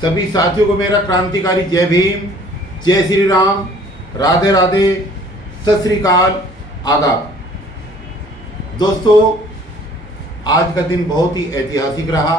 सभी साथियों को मेरा क्रांतिकारी जय भीम, जय श्री राम, राधे राधे, सत श्री अकाल, आदाब। दोस्तों, आज का दिन बहुत ही ऐतिहासिक रहा,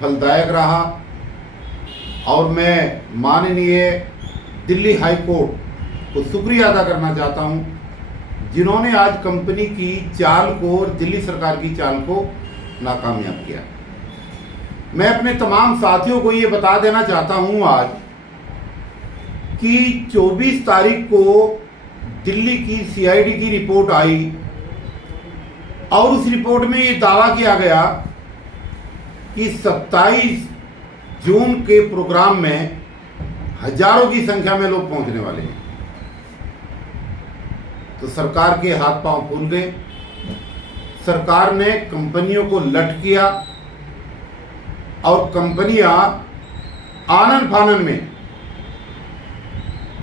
फलदायक रहा और मैं माननीय दिल्ली हाई कोर्ट को शुक्रिया अदा करना चाहता हूं, जिन्होंने आज कंपनी की चाल को और दिल्ली सरकार की चाल को नाकामयाब किया। मैं अपने तमाम साथियों को ये बता देना चाहता हूं आज कि 24 तारीख को दिल्ली की सीआईडी की रिपोर्ट आई और उस रिपोर्ट में ये दावा किया गया कि 27 जून के प्रोग्राम में हजारों की संख्या में लोग पहुंचने वाले हैं। तो सरकार के हाथ पांव फूल गए। सरकार ने कंपनियों को लट किया और कंपनियां आनन फानन में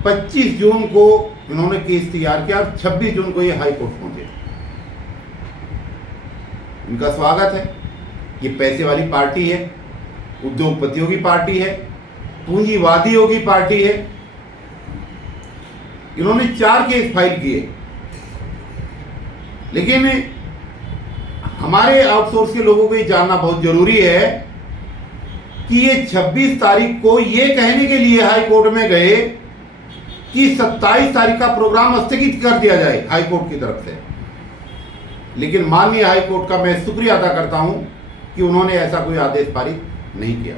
25 जून को इन्होंने केस तैयार किया और 26 जून को ये हाई कोर्ट पहुंचे। इनका स्वागत है। ये पैसे वाली पार्टी है, उद्योगपतियों की पार्टी है, पूंजीवादियों की पार्टी है। इन्होंने 4 केस फाइल किए, लेकिन हमारे आउटसोर्स के लोगों को ये जानना बहुत जरूरी है कि ये 26 तारीख को ये कहने के लिए हाई कोर्ट में गए कि 27 तारीख का प्रोग्राम स्थगित कर दिया जाए हाई कोर्ट की तरफ से। लेकिन माननीय हाई कोर्ट का मैं शुक्रिया अदा करता हूं कि उन्होंने ऐसा कोई आदेश पारित नहीं किया।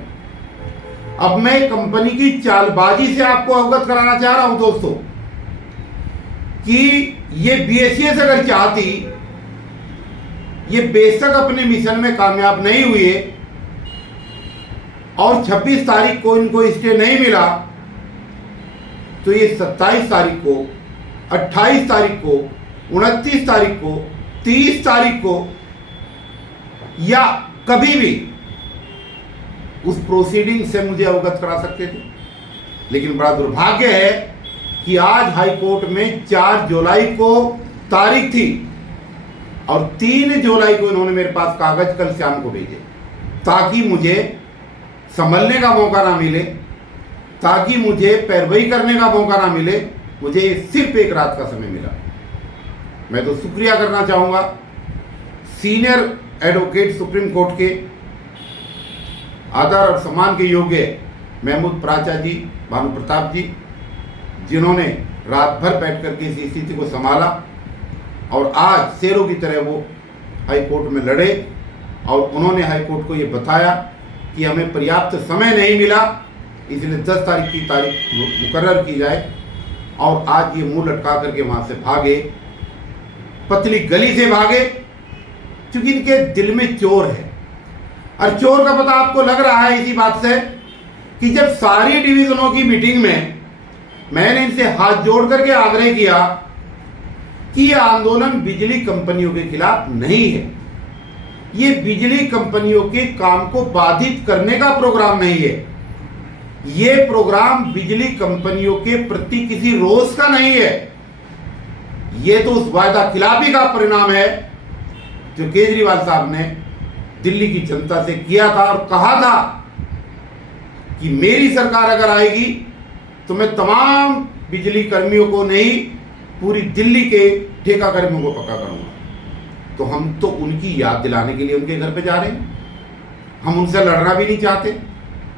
अब मैं कंपनी की चालबाजी से आपको अवगत कराना चाह रहा हूं दोस्तों कि ये बीएसईएस अगर चाहती, ये बेशक अपने मिशन में कामयाब नहीं हुए और 26 तारीख को इनको स्टे नहीं मिला, तो ये 27 तारीख को, 28 तारीख को, 29 तारीख को, 30 तारीख को या कभी भी उस प्रोसीडिंग से मुझे अवगत करा सकते थे। लेकिन बड़ा दुर्भाग्य है कि आज हाई कोर्ट में 4 जुलाई को तारीख थी और 3 जुलाई को इन्होंने मेरे पास कागज कल शाम को भेजे ताकि मुझे संभलने का मौका ना मिले, ताकि मुझे पैरवी करने का मौका ना मिले। मुझे सिर्फ एक रात का समय मिला। मैं तो शुक्रिया करना चाहूँगा सीनियर एडवोकेट सुप्रीम कोर्ट के, आदर और सम्मान के योग्य महमूद प्राचा जी, भानु प्रताप जी, जिन्होंने रात भर बैठ करके इस स्थिति को संभाला और आज शेरों की तरह वो हाई कोर्ट में लड़े और उन्होंने हाई कोर्ट को ये बताया कि हमें पर्याप्त समय नहीं मिला, इसलिए 10 तारीख की तारीख मुकर्रर की जाए। और आज ये मुंह लटका करके वहां से भागे, पतली गली से भागे, क्योंकि इनके दिल में चोर है। और चोर का पता आपको लग रहा है इसी बात से कि जब सारी डिवीजनों की मीटिंग में मैंने इनसे हाथ जोड़ करके आग्रह किया कि यह आंदोलन बिजली कंपनियों के खिलाफ नहीं है, ये बिजली कंपनियों के काम को बाधित करने का प्रोग्राम नहीं है, ये प्रोग्राम बिजली कंपनियों के प्रति किसी रोष का नहीं है, ये तो उस वायदा खिलाफी का परिणाम है जो केजरीवाल साहब ने दिल्ली की जनता से किया था और कहा था कि मेरी सरकार अगर आएगी तो मैं तमाम बिजली कर्मियों को नहीं, पूरी दिल्ली के ठेका कर्मियों को पक्का करूंगा। तो हम तो उनकी याद दिलाने के लिए उनके घर पे जा रहे हैं। हम उनसे लड़ना भी नहीं चाहते।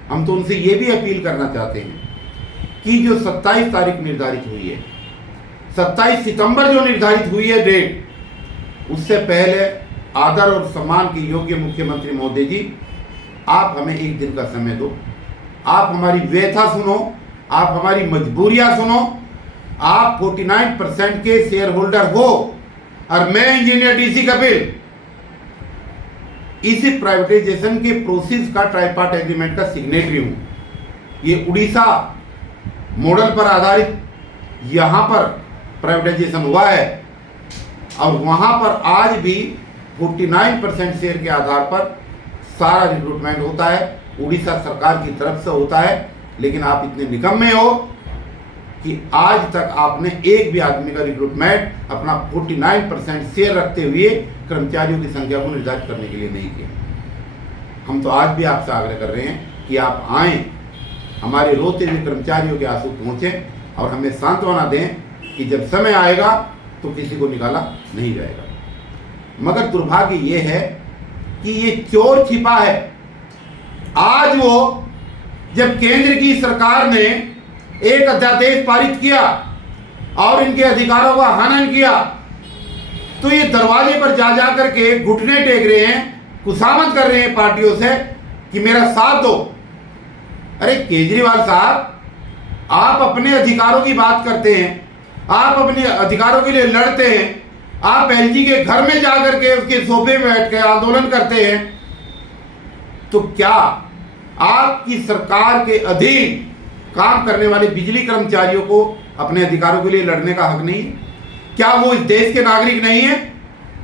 हम तो उनसे ये भी अपील करना चाहते हैं कि जो 27 तारीख निर्धारित हुई है, 27 सितंबर जो निर्धारित हुई है डेट, उससे पहले आदर और सम्मान के योग्य मुख्यमंत्री महोदय जी, आप हमें एक दिन का समय दो। आप हमारी व्यथा सुनो, आप हमारी मजबूरियां सुनो। आप 49% के शेयर होल्डर हो और मैं इंजीनियर डीसी कपिल इस प्राइवेटाइजेशन के प्रोसेस का ट्राइपार्ट एग्रीमेंट का सिग्नेटरी हूं। ये उड़ीसा मॉडल पर आधारित यहां पर प्राइवेटाइजेशन हुआ है और वहां पर आज भी 49% शेयर के आधार पर सारा रिक्रूटमेंट होता है, उड़ीसा सरकार की तरफ से होता है। लेकिन आप इतने निकम्मे हो कि आज तक आपने एक भी आदमी का रिक्रूटमेंट अपना 49% शेयर रखते हुए कर्मचारियों की संख्या को निर्धारित करने के लिए नहीं किया। हम तो आज भी आपसे आग्रह कर रहे हैं कि आप आएँ, हमारे रोते हुए कर्मचारियों के आंसू पहुँचें और हमें सांत्वना दें कि जब समय आएगा तो किसी को निकाला नहीं जाएगा। मगर दुर्भाग्य ये है कि ये चोर छिपा है। आज वो जब केंद्र की सरकार ने एक अध्यादेश पारित किया और इनके अधिकारों का हनन किया, तो ये दरवाजे पर जा जा करके घुटने टेक रहे हैं, खुशामद कर रहे हैं पार्टियों से कि मेरा साथ दो। अरे केजरीवाल साहब, आप अपने अधिकारों की बात करते हैं, आप अपने अधिकारों के लिए लड़ते हैं, आप एलजी के घर में जाकर के उसके सोफे में बैठ कर आंदोलन करते हैं, तो क्या आपकी सरकार के अधीन काम करने वाले बिजली कर्मचारियों को अपने अधिकारों के लिए लड़ने का हक नहीं है? क्या वो इस देश के नागरिक नहीं है?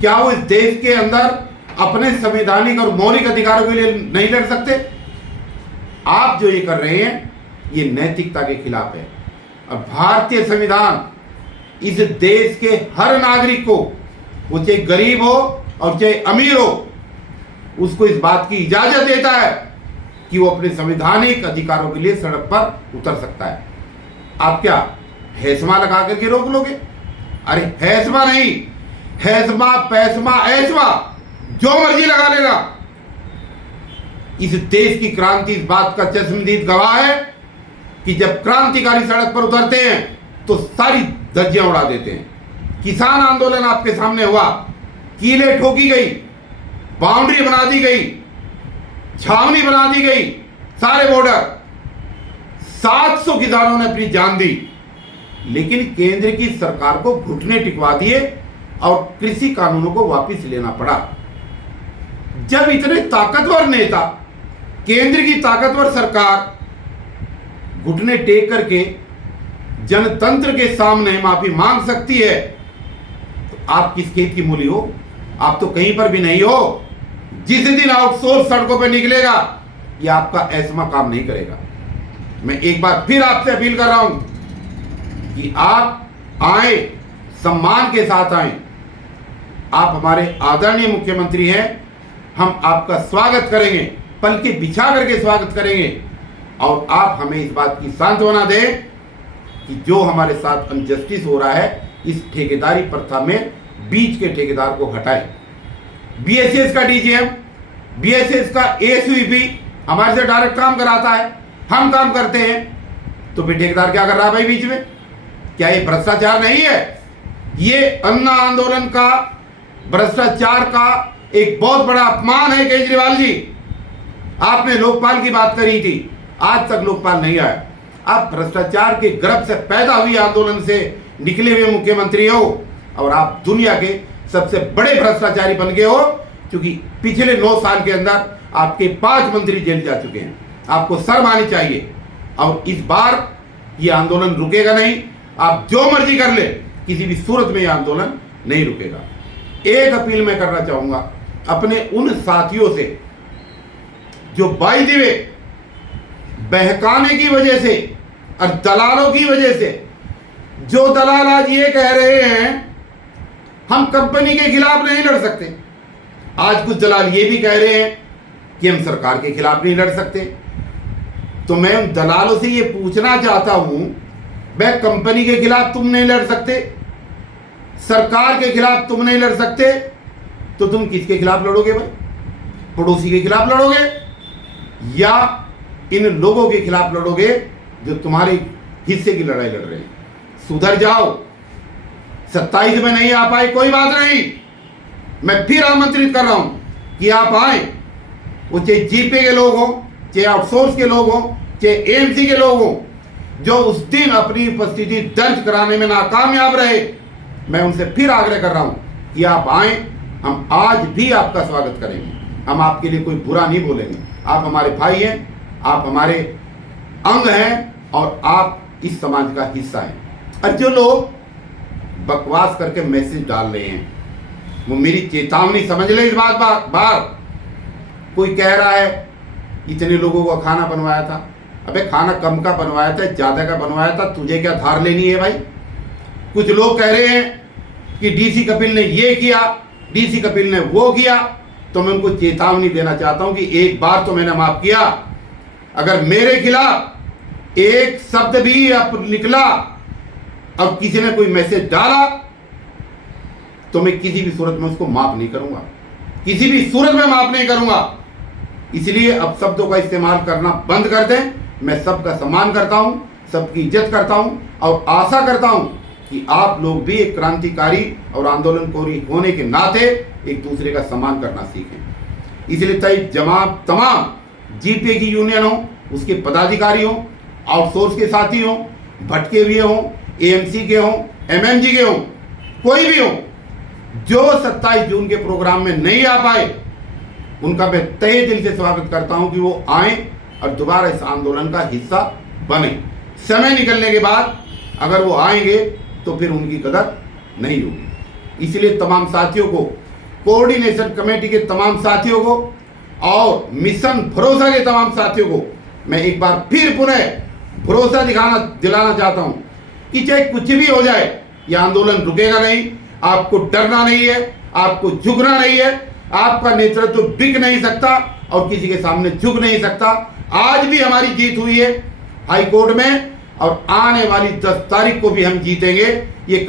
क्या वो इस देश के अंदर अपने संवैधानिक और मौलिक अधिकारों के लिए नहीं लड़ सकते? आप जो ये कर रहे हैं ये नैतिकता के खिलाफ है। और भारतीय संविधान इस देश के हर नागरिक को, वो चाहे गरीब हो और चाहे अमीर हो, उसको इस बात की इजाजत देता है कि वो अपने संवैधानिक अधिकारों के लिए सड़क पर उतर सकता है। आप क्या हैसमा लगा करके रोक लोगे? अरे हैसमा नहीं, हैसमा पैसमा ऐसमा जो मर्जी लगा लेगा। इस देश की क्रांति इस बात का चश्मदीद गवाह है कि जब क्रांतिकारी सड़क पर उतरते हैं तो सारी धज्जियां उड़ा देते हैं। किसान आंदोलन आपके सामने हुआ, कीलें ठोकी गई, बाउंड्री बना दी गई, छावनी बना दी गई, सारे बॉर्डर, 700 किसानों ने अपनी जान दी, लेकिन केंद्र की सरकार को घुटने टिकवा दिए और कृषि कानूनों को वापस लेना पड़ा। जब इतने ताकतवर नेता, केंद्र की ताकतवर सरकार घुटने टेक करके जनतंत्र के सामने माफी मांग सकती है, तो आप किस खेत की मूली हो? आप तो कहीं पर भी नहीं हो। जिस दिन आउटसोर्स सड़कों पर निकलेगा, ये आपका ऐसा काम नहीं करेगा। मैं एक बार फिर आपसे अपील कर रहा हूं कि आप आए, सम्मान के साथ आए। आप हमारे आदरणीय मुख्यमंत्री हैं, हम आपका स्वागत करेंगे, पलके बिछा करके स्वागत करेंगे, और आप हमें इस बात की सांत्वना दें कि जो हमारे साथ अनजस्टिस हो रहा है, इस ठेकेदारी प्रथा में बीच के ठेकेदार को हटाएं। बीएसएस का डीजीएम, बीएसएस का एएसयूईपी हमारे से डायरेक्ट काम कराता है, हम काम करते हैं, तो फिर ठेकेदार क्या कर रहा है भाई बीच में? क्या ये भ्रष्टाचार नहीं है? ये अन्ना आंदोलन का, भ्रष्टाचार का एक बहुत बड़ा अपमान है। केजरीवाल जी, आपने लोकपाल की बात करी थी, आज तक लोकपाल नहीं आया। आप भ्रष्टाचार के गर्भ से पैदा हुई आंदोलन से निकले हुए मुख्यमंत्री हो, और आप दुनिया के सबसे बड़े भ्रष्टाचारी बन गए हो, क्योंकि पिछले 9 साल के अंदर आपके 5 मंत्री जेल जा चुके हैं। आपको शर्म आनी चाहिए। और इस बार ये आंदोलन रुकेगा नहीं। आप जो मर्जी कर ले, किसी भी सूरत में ये आंदोलन नहीं रुकेगा। एक अपील मैं करना चाहूंगा अपने उन साथियों से जो बाय द वे बहकाने की वजह से और दलालों की वजह से, जो दलाल आज ये कह रहे हैं हम कंपनी के खिलाफ नहीं लड़ सकते, आज कुछ दलाल ये भी कह रहे हैं कि हम सरकार के खिलाफ नहीं लड़ सकते। तो मैं उन दलालों से ये पूछना चाहता हूं, भाई कंपनी के खिलाफ तुम नहीं लड़ सकते, सरकार के खिलाफ तुम नहीं लड़ सकते, तो तुम किसके खिलाफ लड़ोगे भाई? पड़ोसी के खिलाफ लड़ोगे या इन लोगों के खिलाफ लड़ोगे जो तुम्हारे हिस्से की लड़ाई लड़ रहे हैं? सुधर जाओ। 27 में नहीं आ पाए कोई बात नहीं, मैं फिर आमंत्रित कर रहा हूं कि आप आए। वो चाहे जीपे के लोग हों, चाहे आउटसोर्स के लोग हों, चाहे एएमसी के लोग हों, जो उस दिन अपनी उपस्थिति दर्ज कराने में नाकामयाब रहे, मैं उनसे फिर आग्रह कर रहा हूं कि आप आए। हम आज भी आपका स्वागत करेंगे, हम आपके लिए कोई बुरा नहीं बोलेंगे। आप हमारे भाई हैं, आप हमारे अंग हैं, और आप इस समाज का हिस्सा हैं। और जो लोग बकवास करके मैसेज डाल रहे हैं, वो मेरी चेतावनी समझ ले। इस बात कोई कह रहा है इतने लोगों का खाना बनवाया था। अबे खाना कम का बनवाया था, ज्यादा का बनवाया था, तुझे क्या धार लेनी है भाई? कुछ लोग कह रहे हैं कि डीसी कपिल ने ये किया, डीसी कपिल ने वो किया, तो मैं उनको चेतावनी देना चाहता हूं कि एक बार तो मैंने माफ किया, अगर मेरे खिलाफ एक शब्द भी अब निकला और किसी ने कोई मैसेज डाला तो मैं किसी भी सूरत में उसको माफ नहीं करूंगा, किसी भी सूरत में माफ नहीं करूंगा। इसलिए अब शब्दों का इस्तेमाल करना बंद कर दें। मैं सबका सम्मान करता हूं, सबकी इज्जत करता हूं और आशा करता हूं कि आप लोग भी एक क्रांतिकारी और आंदोलनकारी होने के नाते एक दूसरे का सम्मान करना सीखें। इसलिए तमाम जीपीए की यूनियन हो, उसके पदाधिकारी हो, आउटसोर्स के साथी हो, भटके हुए हो, एएमसी के हो, एमएमजी के हो, कोई भी हो, जो 27 जून के प्रोग्राम में नहीं आ पाए उनका मैं तहे दिल से स्वागत करता हूं कि वो आए और दोबारा इस आंदोलन का हिस्सा बने। समय निकलने के बाद अगर वो आएंगे तो फिर उनकी कदर नहीं होगी। इसलिए तमाम साथियों को, कोऑर्डिनेशन कमेटी के तमाम साथियों को और मिशन भरोसा के तमाम साथियों को मैं एक बार फिर पुनः भरोसा दिलाना चाहता हूं कि चाहे कुछ भी हो जाए ये आंदोलन रुकेगा नहीं। आपको डरना नहीं है, आपको झुकना नहीं है, आपका नेतृत्व बिक नहीं सकता और किसी के सामने झुक नहीं सकता। आज भी हमारी जीत हुई है हाई कोर्ट में और आने वाली 10 तारीख को भी हम जीतेंगे। ये